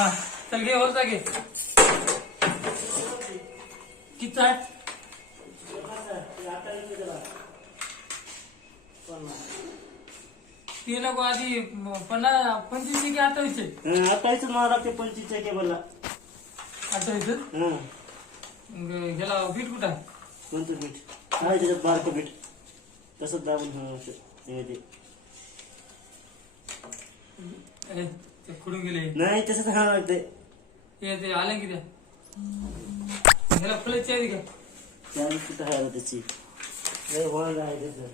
हा चल घे वरचा घे किती आहे ते नको आधी 25 की 28 28 मला लागते 25 केबलला 28 ह्याला बीट कुठं आहे कोणतं बीट आहे त्याच्यात बारकं बीट तसंच दाबून ते खुडून गेले नाही तसंच हा लागते ते आले की त्या ह्याला फुलाची आहे का त्यावेळी कुठं आहे त्याची वळण आहे त्याचं